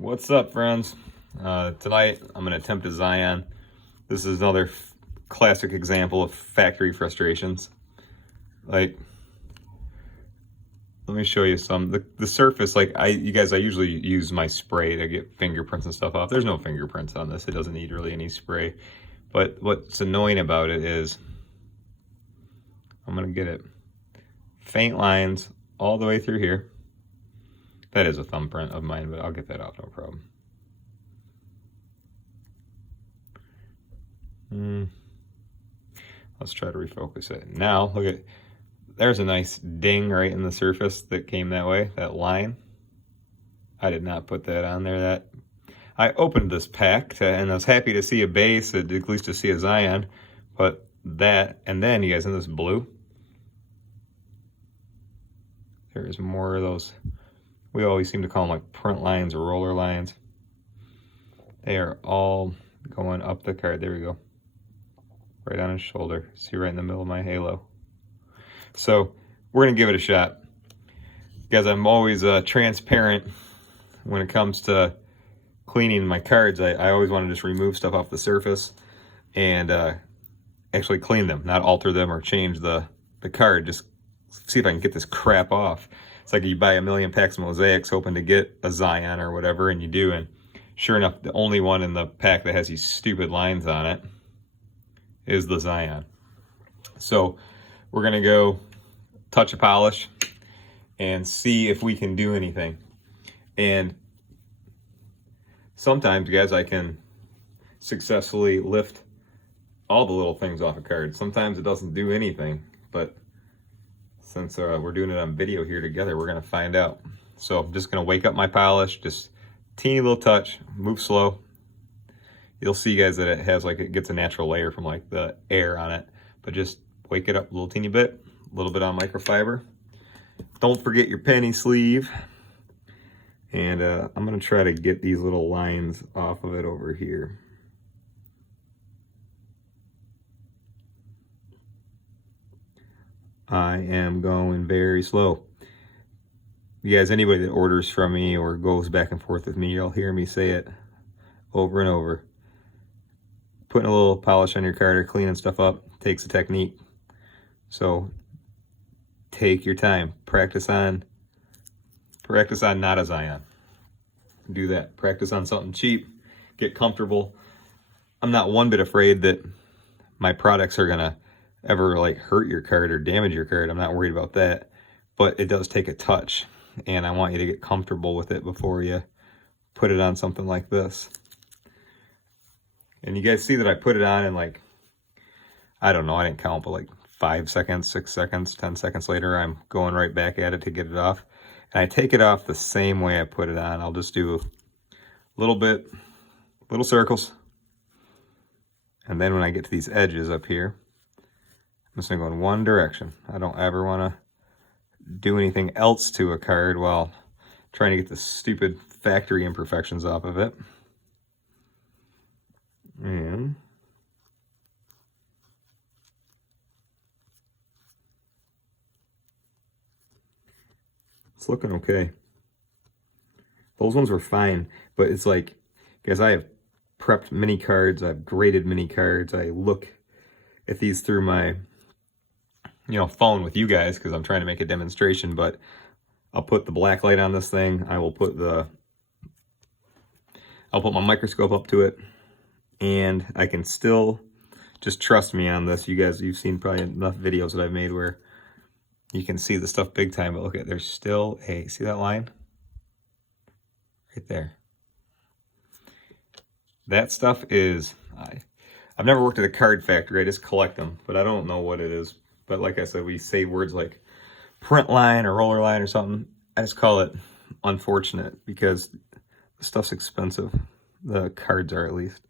What's up, friends? Tonight I'm going to attempt a Zion. This is another classic example of factory frustrations. Like, let me show you some. The surface, like I usually use my spray to get fingerprints and stuff off. There's no fingerprints on this. It doesn't need really any spray. But what's annoying about it is I'm going to get it faint lines all the way through here. That is a thumbprint of mine, but I'll get that off, no problem. Let's try to refocus it. Now, look at, there's a nice ding right in the surface that came that way, that line. I did not put that on there. That I opened this pack and I was happy to see a base, at least to see a Zion, but that, and then you guys in this blue, there's more of those. We always seem to call them like print lines or roller lines. They are all going up the card. There we go. Right on his shoulder. See, right in the middle of my halo. So we're going to give it a shot. Guys, I'm always transparent when it comes to cleaning my cards. I always want to just remove stuff off the surface and actually clean them, not alter them or change the card. Just see if I can get this crap off. It's like you buy a million packs of Mosaics hoping to get a Zion or whatever, and you do, and sure enough, the only one in the pack that has these stupid lines on it is the Zion. So we're gonna go touch a polish and see if we can do anything. And sometimes, guys, I can successfully lift all the little things off a card. Sometimes it doesn't do anything, but since we're doing it on video here together, we're gonna find out. So I'm just gonna wake up my polish, just teeny little touch, move slow. You'll see, guys, that it has like, it gets a natural layer from like the air on it, but just wake it up a little teeny bit, a little bit on microfiber. Don't forget your penny sleeve. And I'm gonna try to get these little lines off of it over here. I am going very slow. You guys, anybody that orders from me or goes back and forth with me, you'll hear me say it over and over. Putting a little polish on your card or cleaning stuff up takes a technique. So take your time. Practice on not a Zion. Do that. Practice on something cheap. Get comfortable. I'm not one bit afraid that my products are gonna ever like hurt your card or damage your card. I'm not worried about that, but it does take a touch, and I want you to get comfortable with it before you put it on something like this. And you guys see that I put it on in like, I don't know, I didn't count, but like 5 seconds, 6 seconds, 10 seconds later, I'm going right back at it to get it off. And I take it off the same way I put it on. I'll just do a little bit, little circles. And then when I get to these edges up here, I'm just gonna go in one direction. I don't ever wanna do anything else to a card while trying to get the stupid factory imperfections off of it. And it's looking okay. Those ones were fine, but it's like, guys, I have prepped mini cards, I've graded mini cards, I look at these through my phone with you guys because I'm trying to make a demonstration, but I'll put the black light on this thing. I'll put my microscope up to it, and I can still, just trust me on this. You guys, you've seen probably enough videos that I've made where you can see the stuff big time, but look at, there's still see that line? Right there. That stuff is, I've never worked at a card factory, I just collect them, but I don't know what it is. But like I said, we say words like print line or roller line or something. I just call it unfortunate because the stuff's expensive. The cards are, at least.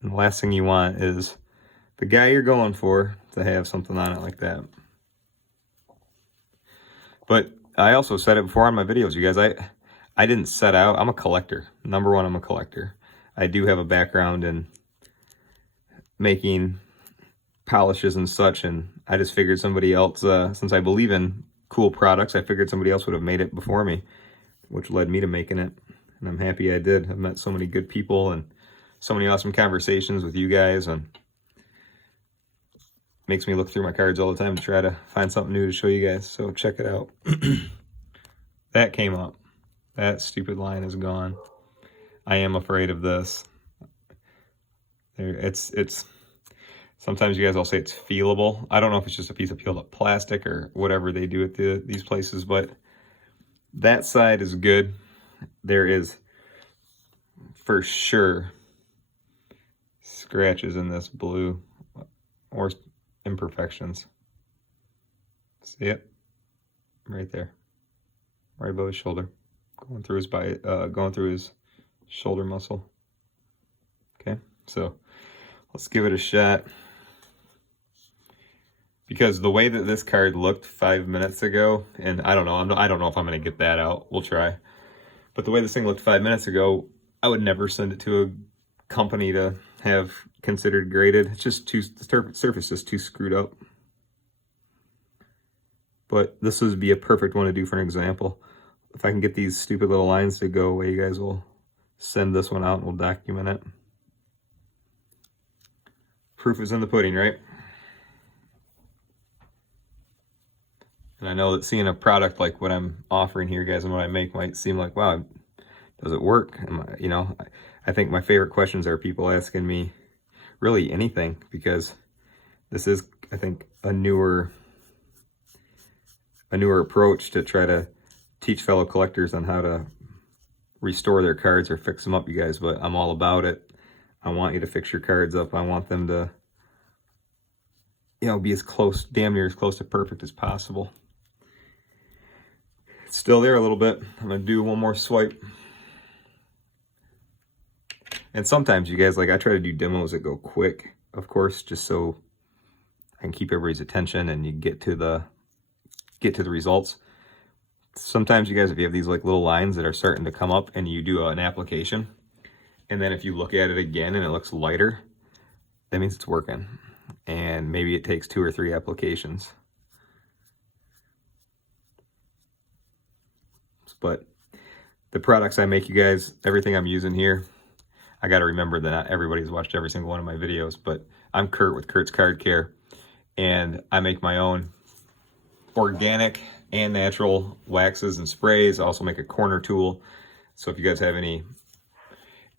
And the last thing you want is the guy you're going for to have something on it like that. But I also said it before on my videos, you guys, I didn't set out, I'm a collector. Number one, I'm a collector. I do have a background in making polishes and such, and I just figured somebody else, since I believe in cool products, I figured somebody else would have made it before me, which led me to making it. and I'm happy I did. I've met so many good people and so many awesome conversations with you guys, and makes me look through my cards all the time to try to find something new to show you guys. So check it out. That came up. That stupid line is gone. I am afraid of this. It's sometimes you guys all say it's feelable. I don't know if it's just a piece of peeled up plastic or whatever they do at these places, but that side is good. There is for sure scratches in this blue or imperfections. See it? Right there. Right above his shoulder. Going through his shoulder muscle. Okay, so let's give it a shot. Because the way that this card looked 5 minutes ago, and I don't know if I'm gonna get that out. We'll try. But the way this thing looked 5 minutes ago, I would never send it to a company to have considered graded. It's just the surface is too screwed up. But this would be a perfect one to do for an example. If I can get these stupid little lines to go away, you guys will send this one out and we'll document it. Proof is in the pudding, right? And I know that seeing a product like what I'm offering here, guys, and what I make might seem like, wow, does it work? I think my favorite questions are people asking me really anything, because this is, I think, a newer approach to try to teach fellow collectors on how to restore their cards or fix them up, you guys. But I'm all about it. I want you to fix your cards up. I want them to, be as close, damn near as close to perfect as possible. It's still there a little bit. I'm gonna do one more swipe. And sometimes, you guys, like, I try to do demos that go quick, of course, just so I can keep everybody's attention and you get to the results. Sometimes, you guys, if you have these like little lines that are starting to come up and you do an application, and then if you look at it again and it looks lighter, that means it's working. And maybe it takes 2 or 3 applications. But the products I make, you guys, everything I'm using here, I got to remember that not everybody's watched every single one of my videos, but I'm Kurt with Kurt's Card Care, and I make my own organic and natural waxes and sprays. I also make a corner tool. So if you guys have any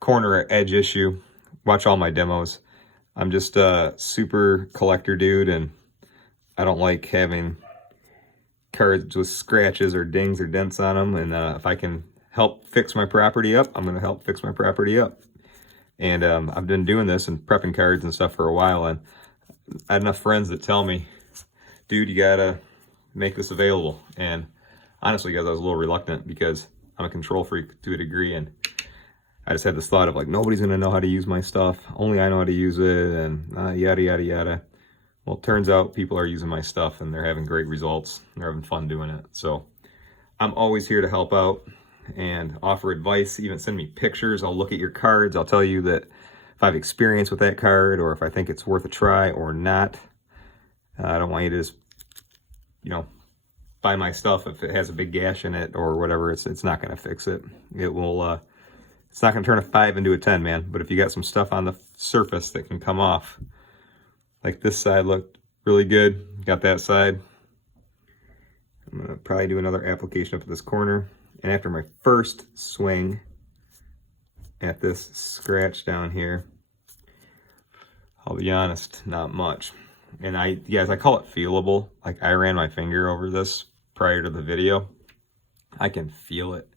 corner or edge issue, watch all my demos. I'm just a super collector dude, and I don't like having cards with scratches or dings or dents on them. And if I can help fix my property up, I'm going to help fix my property up. And I've been doing this and prepping cards and stuff for a while, and I had enough friends that tell me, dude, you gotta make this available. And honestly, guys, I was a little reluctant because I'm a control freak to a degree, and I just had this thought of like, nobody's gonna know how to use my stuff, only I know how to use it, and yada yada yada. Well, it turns out people are using my stuff and they're having great results and they're having fun doing it. So I'm always here to help out and offer advice. Even send me pictures. I'll look at your cards. I'll tell you that if I've experience with that card or if I think it's worth a try or not. I don't want you to just, buy my stuff if it has a big gash in it or whatever. It's not going to fix it. It will. It's not going to turn a 5 into a 10, man. But if you got some stuff on the surface that can come off, like this side looked really good. Got that side. I'm going to probably do another application up at this corner. And after my first swing at this scratch down here, I'll be honest, not much. And I call it feelable. Like, I ran my finger over this prior to the video. I can feel it.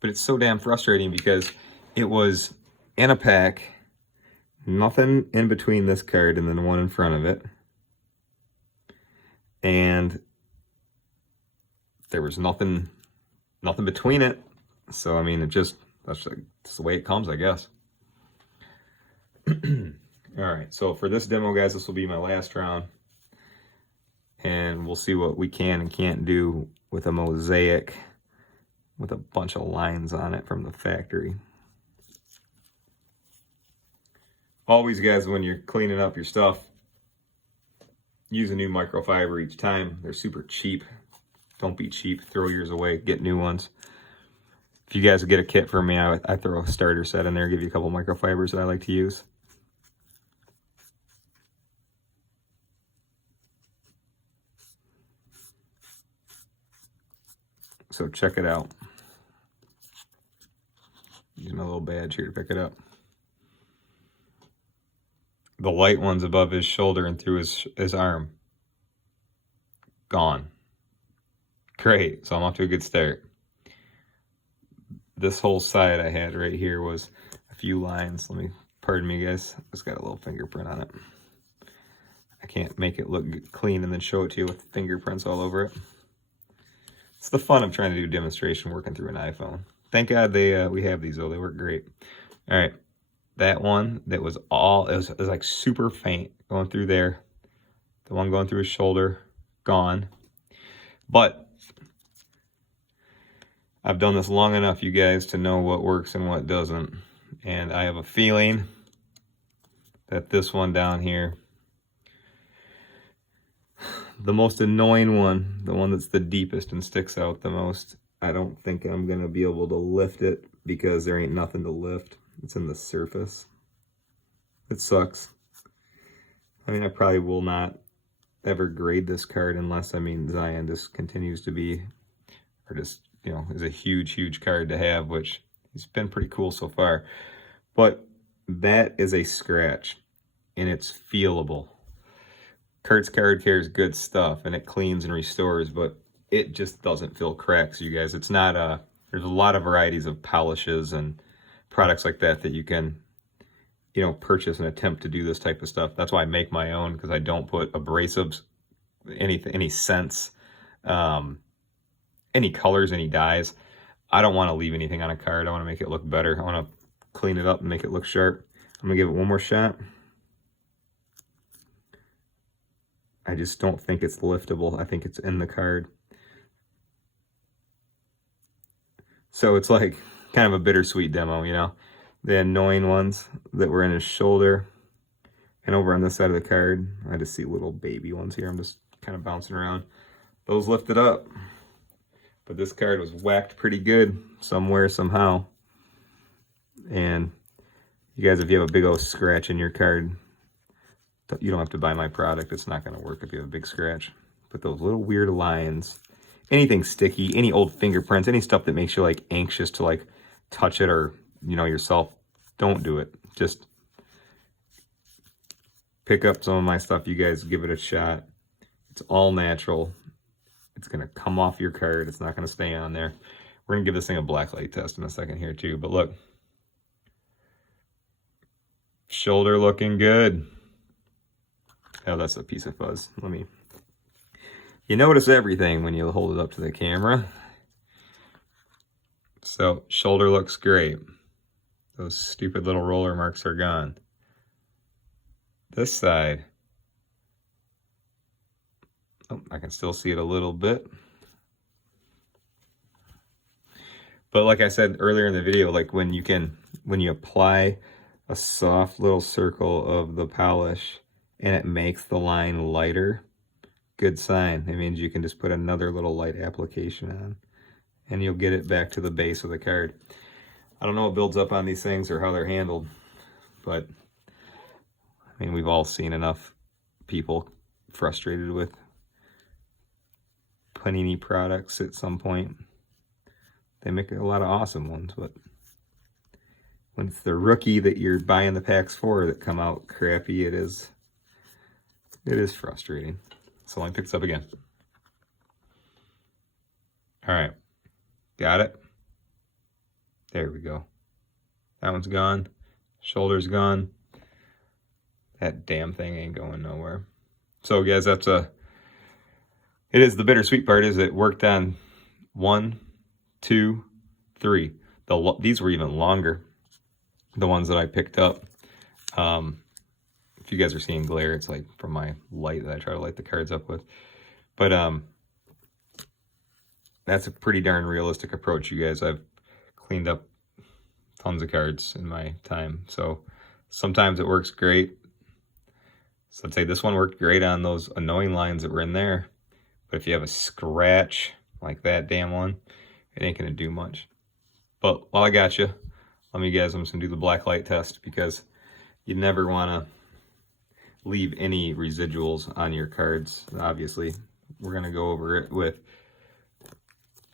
But it's so damn frustrating because it was in a pack, nothing in between this card and then the one in front of it. And there was nothing between it. So, I mean, that's the way it comes, I guess. All right, so for this demo, guys, this will be my last round. And we'll see what we can and can't do with a Mosaic with a bunch of lines on it from the factory. Always, guys, when you're cleaning up your stuff, use a new microfiber each time. They're super cheap. Don't be cheap. Throw yours away. Get new ones. If you guys get a kit from me, I throw a starter set in there, give you a couple microfibers that I like to use. So check it out. Use my little badge here to pick it up. The light one's above his shoulder and through his arm. Gone. Great, so I'm off to a good start. This whole side I had right here was a few lines. Pardon me guys, it's got a little fingerprint on it. I can't make it look clean and then show it to you with fingerprints all over it. It's the fun of trying to do demonstration working through an iPhone. Thank God we have these though, they work great. All right, that one that was all, it was like super faint going through there. The one going through his shoulder, gone. But I've done this long enough, you guys, to know what works and what doesn't. And I have a feeling that this one down here, the most annoying one, the one that's the deepest and sticks out the most, I don't think I'm going to be able to lift it because there ain't nothing to lift. It's in the surface. It sucks. I mean, I probably will not ever grade this card unless, I mean, Zion just continues to be, or just, you know, is a huge, huge card to have, which has been pretty cool so far. But that is a scratch, and it's feelable. Kurt's Card Care is good stuff, and it cleans and restores, but it just doesn't feel cracks, you guys. It's not there's a lot of varieties of polishes and products like that that you can, you know, purchase and attempt to do this type of stuff. That's why I make my own, because I don't put abrasives, any scents, any colors, any dyes. I don't want to leave anything on a card. I want to make it look better. I want to clean it up and make it look sharp. I'm gonna give it one more shot. I just don't think it's liftable. I think it's in the card. So it's like kind of a bittersweet demo, you know? The annoying ones that were in his shoulder and over on this side of the card. I just see little baby ones here. I'm just kind of bouncing around. Those lifted up. But this card was whacked pretty good somewhere, somehow. And you guys, if you have a big old scratch in your card, you don't have to buy my product. It's not going to work if you have a big scratch. But those little weird lines, anything sticky, any old fingerprints, any stuff that makes you like anxious to like touch it or, you know, yourself, don't do it. Just pick up some of my stuff. You guys give it a shot. It's all natural. It's going to come off your card. It's not going to stay on there. We're going to give this thing a blacklight test in a second here too. But look, shoulder looking good. Oh, that's a piece of fuzz. You notice everything when you hold it up to the camera. So, shoulder looks great. Those stupid little roller marks are gone. This side, oh, I can still see it a little bit. But like I said earlier in the video, like when you apply a soft little circle of the polish and it makes the line lighter, good sign. It means you can just put another little light application on and you'll get it back to the base of the card. I don't know what builds up on these things or how they're handled, but I mean, we've all seen enough people frustrated with Panini products at some point. They make a lot of awesome ones, but when it's the rookie that you're buying the packs for that come out crappy, it is frustrating. So line picks up again. All right, got it. There we go. That one's gone. Shoulder's gone. That damn thing ain't going nowhere. So guys, it is the bittersweet part is it worked on 1, 2, 3. These were even longer, the ones that I picked up. If you guys are seeing glare, it's like from my light that I try to light the cards up with. But that's a pretty darn realistic approach, you guys. I've cleaned up tons of cards in my time. So sometimes it works great. So I'd say this one worked great on those annoying lines that were in there. But if you have a scratch like that damn one, it ain't gonna do much. But while I got you, let me guys, I'm just gonna do the black light test, because you never want to leave any residuals on your cards. Obviously, we're gonna go over it with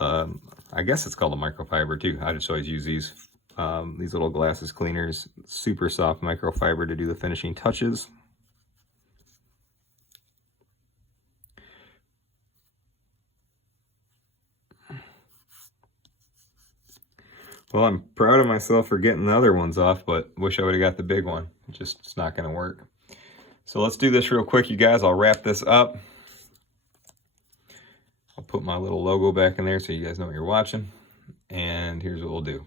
I guess it's called a microfiber too. I just always use these little glasses cleaners, super soft microfiber to do the finishing touches. Well, I'm proud of myself for getting the other ones off, but wish I would have got the big one. It's not going to work. So let's do this real quick, you guys. I'll wrap this up. I'll put my little logo back in there so you guys know what you're watching. And here's what we'll do.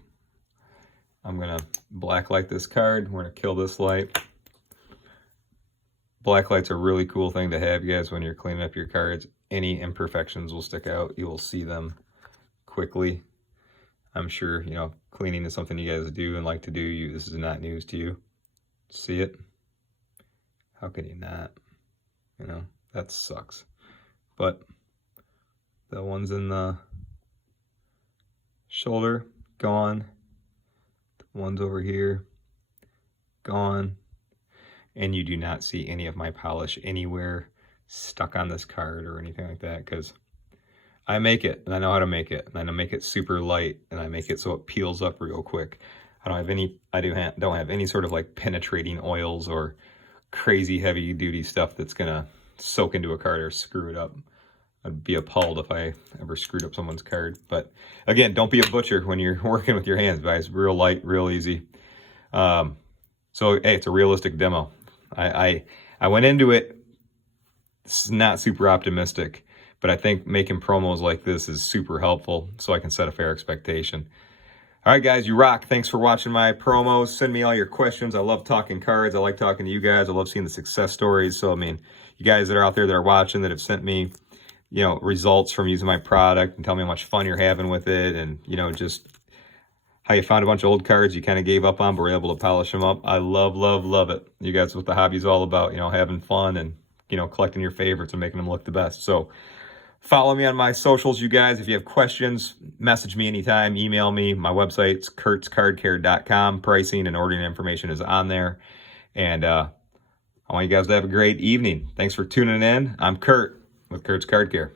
I'm going to black light this card. We're going to kill this light. Black light's a really cool thing to have, you guys, when you're cleaning up your cards. Any imperfections will stick out. You will see them quickly. I'm sure, you know, cleaning is something you guys do and like to do. This is not news to you. See it? How can you not? You know, that sucks. But the ones in the shoulder, gone. The ones over here, gone. And you do not see any of my polish anywhere stuck on this card or anything like that, because I make it, and I know how to make it, and I make it super light, and I make it so it peels up real quick. I don't have any sort of like penetrating oils or crazy heavy duty stuff that's gonna soak into a card or screw it up. I'd be appalled if I ever screwed up someone's card. But again, don't be a butcher when you're working with your hands, guys. Real light, real easy. So hey, it's a realistic demo. I went into it not super optimistic, but I think making promos like this is super helpful so I can set a fair expectation. All right, guys, you rock. Thanks for watching my promos. Send me all your questions. I love talking cards. I like talking to you guys. I love seeing the success stories. So, I mean, you guys that are out there that are watching that have sent me, you know, results from using my product and tell me how much fun you're having with it, and, you know, just how you found a bunch of old cards you kind of gave up on but were able to polish them up. I love, love, love it. You guys, what the hobby's all about, you know, having fun and, you know, collecting your favorites and making them look the best. So follow me on my socials, you guys. If you have questions, message me anytime, email me. My website's kurtzcardcare.com. Pricing and ordering information is on there. And I want you guys to have a great evening. Thanks for tuning in. I'm Kurt with Kurt's Card Care.